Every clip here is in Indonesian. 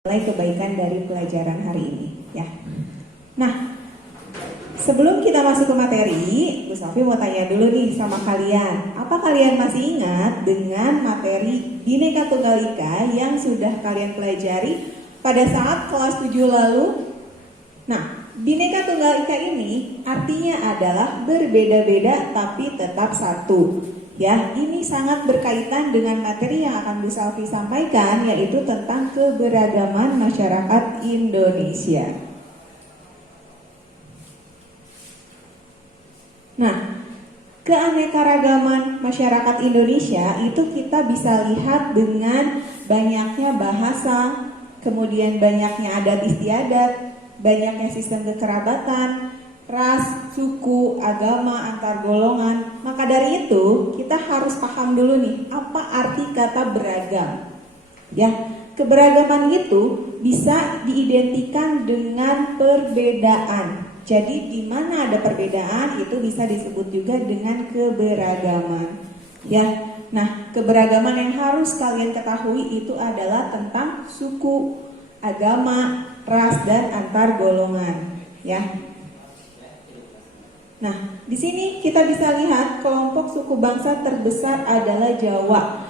Nilai kebaikan dari pelajaran hari ini ya. Nah, sebelum kita masuk ke materi, Bu Safi mau tanya dulu nih sama kalian. Apa kalian masih ingat dengan materi Bhinneka Tunggal Ika yang sudah kalian pelajari pada saat kelas 7 lalu? Nah, Bhinneka Tunggal Ika ini artinya adalah berbeda-beda tapi tetap satu. Ya, ini sangat berkaitan dengan materi yang akan Bu Salvi sampaikan, yaitu tentang keberagaman masyarakat Indonesia. Nah, keanekaragaman masyarakat Indonesia itu kita bisa lihat dengan banyaknya bahasa, kemudian banyaknya adat istiadat, banyaknya sistem kekerabatan, ras, suku, agama, antar golongan. Maka dari itu kita harus paham dulu nih apa arti kata beragam. Ya, keberagaman itu bisa diidentikan dengan perbedaan. Jadi di mana ada perbedaan itu bisa disebut juga dengan keberagaman. Ya, nah keberagaman yang harus kalian ketahui itu adalah tentang suku, agama, ras dan antar golongan. Ya. Nah, di sini kita bisa lihat kelompok suku bangsa terbesar adalah Jawa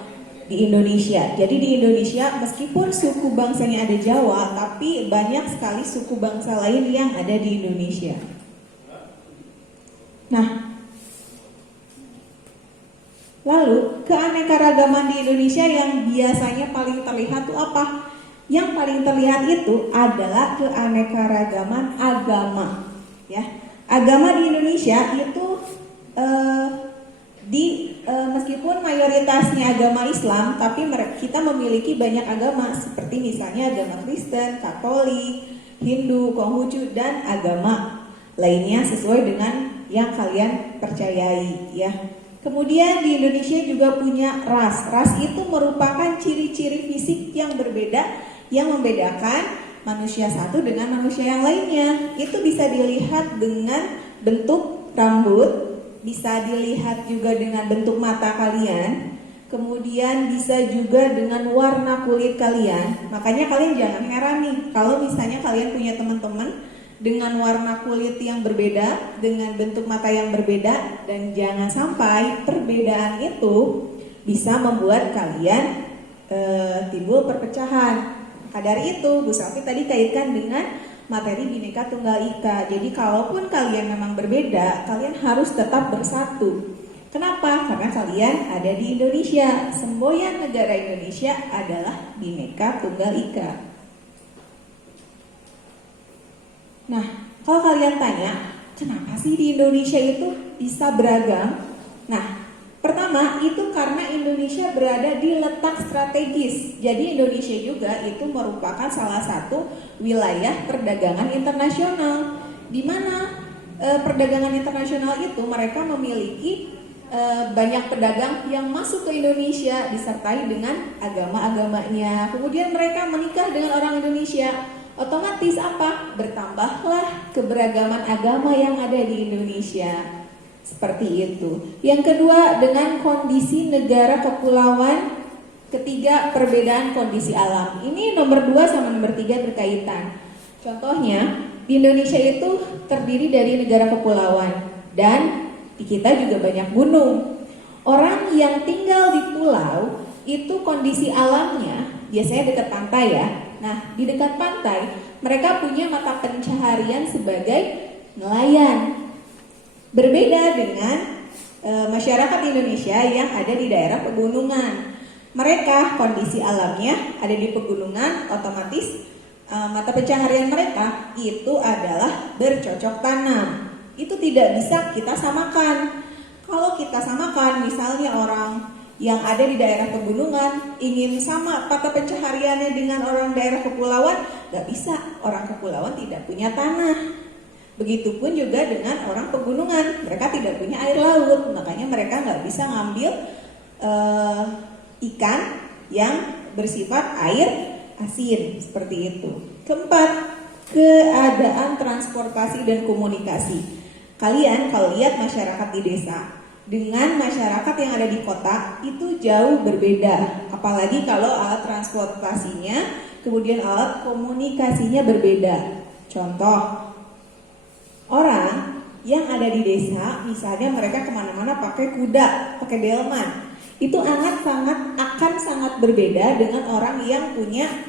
di Indonesia. Jadi di Indonesia meskipun suku bangsanya ada Jawa, tapi banyak sekali suku bangsa lain yang ada di Indonesia. Nah, lalu keanekaragaman di Indonesia yang biasanya paling terlihat itu apa? Yang paling terlihat itu adalah keanekaragaman agama, ya. Agama di Indonesia itu meskipun mayoritasnya agama Islam, tapi kita memiliki banyak agama seperti misalnya agama Kristen, Katolik, Hindu, Konghucu dan agama lainnya sesuai dengan yang kalian percayai ya. Kemudian di Indonesia juga punya ras. Ras itu merupakan ciri-ciri fisik yang berbeda yang membedakan manusia satu dengan manusia yang lainnya. Itu bisa dilihat dengan bentuk rambut, bisa dilihat juga dengan bentuk mata kalian, kemudian bisa juga dengan warna kulit kalian. Makanya kalian jangan heran nih kalau misalnya kalian punya teman-teman dengan warna kulit yang berbeda, dengan bentuk mata yang berbeda, dan jangan sampai perbedaan itu bisa membuat kalian timbul perpecahan. Maka dari itu, Bu Safi tadi kaitkan dengan materi Bhinneka Tunggal Ika. Jadi kalaupun kalian memang berbeda, kalian harus tetap bersatu. Kenapa? Karena kalian ada di Indonesia. Semboyan negara Indonesia adalah Bhinneka Tunggal Ika. Nah, kalau kalian tanya, kenapa sih di Indonesia itu bisa beragam? Nah, pertama, itu karena Indonesia berada di letak strategis. Jadi Indonesia juga itu merupakan salah satu wilayah perdagangan internasional. Di mana perdagangan internasional itu mereka memiliki banyak pedagang yang masuk ke Indonesia disertai dengan agama-agamanya. Kemudian mereka menikah dengan orang Indonesia. Otomatis apa? Bertambahlah keberagaman agama yang ada di Indonesia. Seperti itu. Yang kedua, dengan kondisi negara kepulauan. Ketiga, perbedaan kondisi alam. Ini nomor 2 sama nomor 3 berkaitan. Contohnya, di Indonesia itu terdiri dari negara kepulauan. Dan di kita juga banyak gunung. Orang yang tinggal di pulau itu kondisi alamnya biasanya dekat pantai ya. Nah, di dekat pantai mereka punya mata pencaharian sebagai nelayan. Berbeda dengan masyarakat Indonesia yang ada di daerah pegunungan. Mereka kondisi alamnya ada di pegunungan, otomatis mata pencaharian mereka itu adalah bercocok tanam. Itu tidak bisa kita samakan. Kalau kita samakan, misalnya orang yang ada di daerah pegunungan ingin sama mata pencahariannya dengan orang daerah kepulauan, gak bisa. Orang kepulauan tidak punya tanah. Begitupun juga dengan orang pegunungan, mereka tidak punya air laut, makanya mereka nggak bisa ngambil ikan yang bersifat air asin, seperti itu. Keempat, keadaan transportasi dan komunikasi. Kalian kalau lihat masyarakat di desa, dengan masyarakat yang ada di kota itu jauh berbeda. Apalagi kalau alat transportasinya, kemudian alat komunikasinya berbeda. Contoh, orang yang ada di desa, misalnya mereka kemana-mana pakai kuda, pakai delman, itu akan sangat berbeda dengan orang yang punya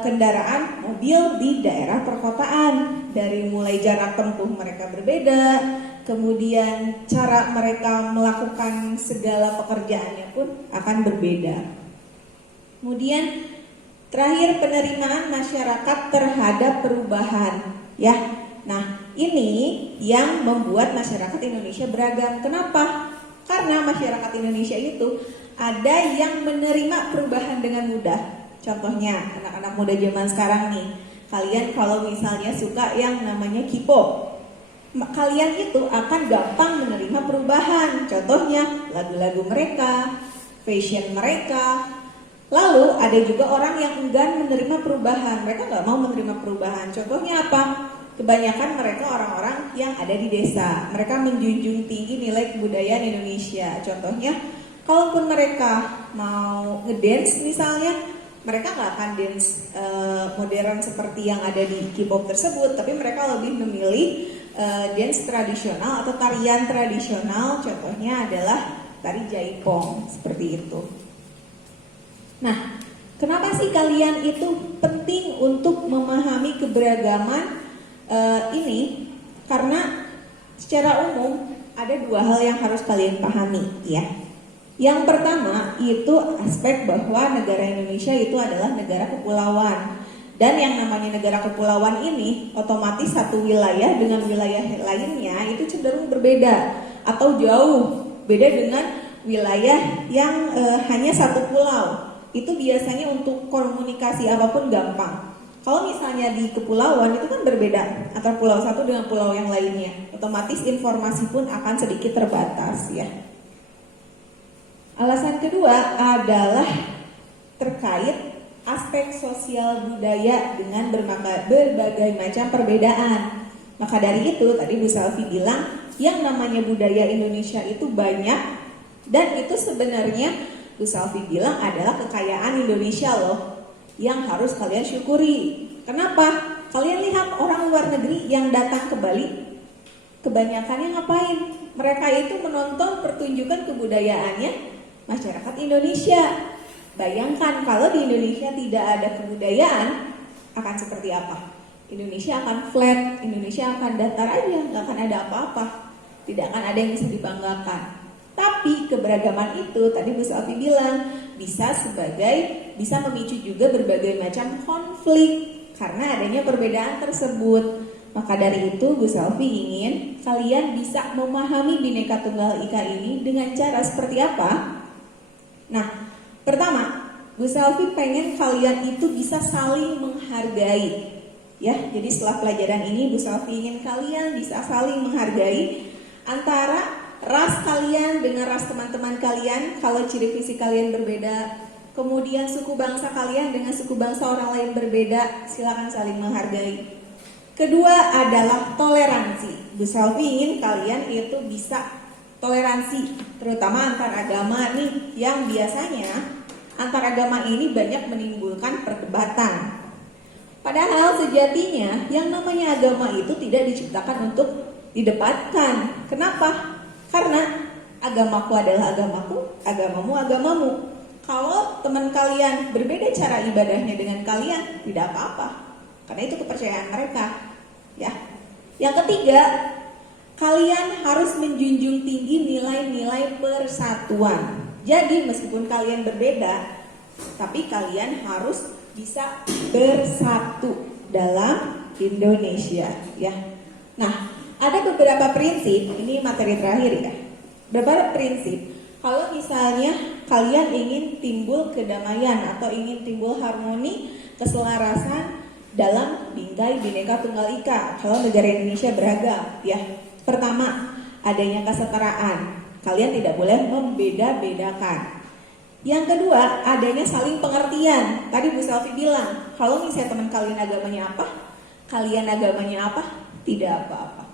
kendaraan mobil di daerah perkotaan. Dari mulai jarak tempuh mereka berbeda, kemudian cara mereka melakukan segala pekerjaannya pun akan berbeda. Kemudian terakhir, penerimaan masyarakat terhadap perubahan, ya. Nah, ini yang membuat masyarakat Indonesia beragam. Kenapa? Karena masyarakat Indonesia itu ada yang menerima perubahan dengan mudah. Contohnya, anak-anak muda zaman sekarang nih, kalian kalau misalnya suka yang namanya K-pop, kalian itu akan gampang menerima perubahan. Contohnya, lagu-lagu mereka, fashion mereka. Lalu ada juga orang yang enggan menerima perubahan, mereka nggak mau menerima perubahan. Contohnya apa? Kebanyakan mereka orang-orang yang ada di desa. Mereka menjunjung tinggi nilai kebudayaan Indonesia. Contohnya, kalaupun mereka mau ngedance misalnya, mereka nggak akan dance modern seperti yang ada di K-pop tersebut, tapi mereka lebih memilih dance tradisional atau tarian tradisional. Contohnya adalah tari jaipong, seperti itu. Nah, kenapa sih kalian itu penting untuk memahami keberagaman ini? Karena secara umum ada dua hal yang harus kalian pahami, ya. Yang pertama itu aspek bahwa negara Indonesia itu adalah negara kepulauan. Dan yang namanya negara kepulauan ini otomatis satu wilayah dengan wilayah lainnya itu cenderung berbeda atau jauh beda dengan wilayah yang hanya satu pulau. Itu biasanya untuk komunikasi apapun gampang. Kalau misalnya di kepulauan itu kan berbeda antara pulau satu dengan pulau yang lainnya. Otomatis informasi pun akan sedikit terbatas, ya. Alasan kedua adalah terkait aspek sosial budaya dengan berbagai macam perbedaan. Maka dari itu tadi Bu Selvi bilang yang namanya budaya Indonesia itu banyak, dan itu sebenarnya Bu Selvi bilang adalah kekayaan Indonesia loh yang harus kalian syukuri. Kenapa? Kalian lihat orang luar negeri yang datang ke Bali, kebanyakannya ngapain? Mereka itu menonton pertunjukan kebudayaannya masyarakat Indonesia. Bayangkan kalau di Indonesia tidak ada kebudayaan, akan seperti apa? Indonesia akan flat, Indonesia akan datar aja, nggak akan ada apa-apa, tidak akan ada yang bisa dibanggakan. Tapi keberagaman itu tadi Bu Selvi bilang bisa memicu juga berbagai macam konflik karena adanya perbedaan tersebut. Maka dari itu Bu Selvi ingin kalian bisa memahami Bhinneka Tunggal Ika ini dengan cara seperti apa? Nah, pertama, Bu Selvi pengen kalian itu bisa saling menghargai. Ya, jadi setelah pelajaran ini Bu Selvi ingin kalian bisa saling menghargai antara ras kalian dengan ras teman-teman kalian kalau ciri fisik kalian berbeda. Kemudian suku bangsa kalian dengan suku bangsa orang lain berbeda, silakan saling menghargai. Kedua adalah toleransi. Bu Selvi ingin kalian itu bisa toleransi, terutama antar agama nih, yang biasanya antar agama ini banyak menimbulkan perdebatan. Padahal sejatinya yang namanya agama itu tidak diciptakan untuk didebatkan. Kenapa? Karena agamaku adalah agamaku, agamamu agamamu. Kalau teman kalian berbeda cara ibadahnya dengan kalian, tidak apa-apa, karena itu kepercayaan mereka, ya. Yang ketiga, kalian harus menjunjung tinggi nilai-nilai persatuan. Jadi meskipun kalian berbeda, tapi kalian harus bisa bersatu dalam Indonesia, ya. Nah, ada beberapa prinsip, ini materi terakhir ya. Beberapa prinsip kalau misalnya kalian ingin timbul kedamaian atau ingin timbul harmoni, keselarasan dalam bingkai Bhinneka Tunggal Ika. Kalau negara Indonesia beragam, ya. Pertama, adanya kesetaraan. Kalian tidak boleh membeda-bedakan. Yang kedua, adanya saling pengertian. Tadi Bu Selvi bilang, kalau misalnya teman kalian agamanya apa, kalian agamanya apa, tidak apa-apa.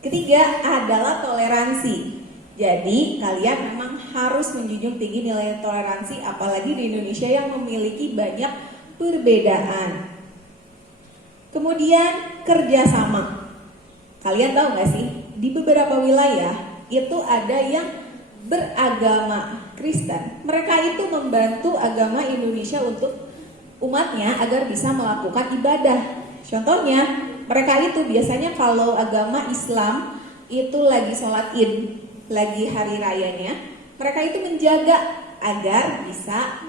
Ketiga adalah toleransi. Jadi kalian memang harus menjunjung tinggi nilai toleransi, apalagi di Indonesia yang memiliki banyak perbedaan. Kemudian kerjasama. Kalian tahu nggak sih, di beberapa wilayah itu ada yang beragama Kristen. Mereka itu membantu agama Indonesia untuk umatnya agar bisa melakukan ibadah. Contohnya, mereka itu biasanya kalau agama Islam itu lagi sholat id, lagi hari rayanya, mereka itu menjaga agar bisa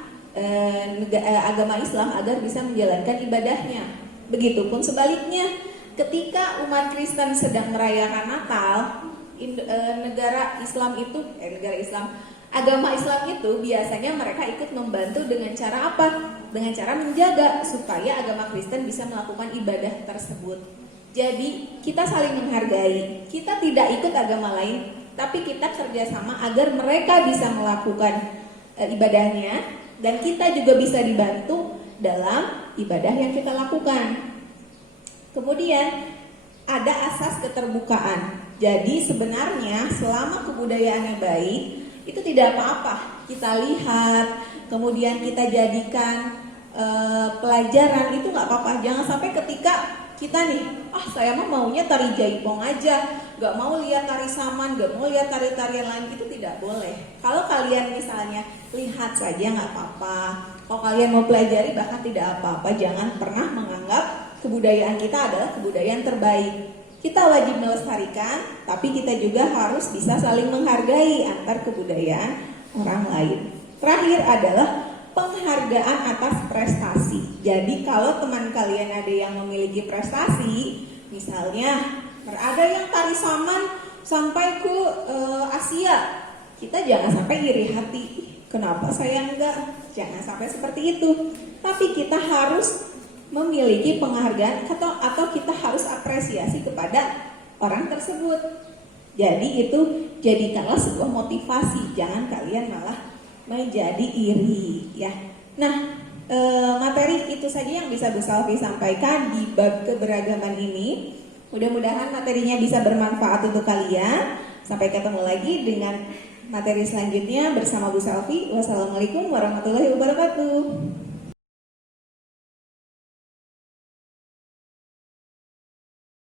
agama Islam agar bisa menjalankan ibadahnya. Begitupun sebaliknya, ketika umat Kristen sedang merayakan Natal, negara Islam itu agama Islam itu biasanya mereka ikut membantu dengan cara apa? Dengan cara menjaga supaya agama Kristen bisa melakukan ibadah tersebut. Jadi kita saling menghargai. Kita tidak ikut agama lain, tapi kita kerjasama agar mereka bisa melakukan ibadahnya, dan kita juga bisa dibantu dalam ibadah yang kita lakukan. Kemudian ada asas keterbukaan. Jadi sebenarnya selama kebudayaannya baik, itu tidak apa-apa kita lihat, kemudian kita jadikan pelajaran, itu nggak apa-apa. Jangan sampai ketika kita nih, saya maunya tari jaipong aja, nggak mau lihat tari saman, nggak mau lihat tari-tarian lain, itu tidak boleh. Kalau kalian misalnya lihat saja nggak apa-apa, kalau kalian mau pelajari bahkan tidak apa-apa. Jangan pernah menganggap kebudayaan kita adalah kebudayaan terbaik. Kita wajib melestarikan, tapi kita juga harus bisa saling menghargai antar kebudayaan orang lain. Terakhir adalah penghargaan atas prestasi. Jadi kalau teman kalian ada yang memiliki prestasi, misalnya ada yang tari saman sampai ke Asia, kita jangan sampai iri hati. Kenapa saya enggak? Jangan sampai seperti itu. Tapi kita harus memiliki penghargaan atau kita harus apresiasi kepada orang tersebut. Jadi itu jadikanlah sebuah motivasi, jangan kalian malah menjadi iri ya. Nah, materi itu saja yang bisa Bu Salvi sampaikan di bab keberagaman ini. Mudah-mudahan materinya bisa bermanfaat untuk kalian. Sampai ketemu lagi dengan materi selanjutnya bersama Bu Salvi. Wassalamualaikum warahmatullahi wabarakatuh.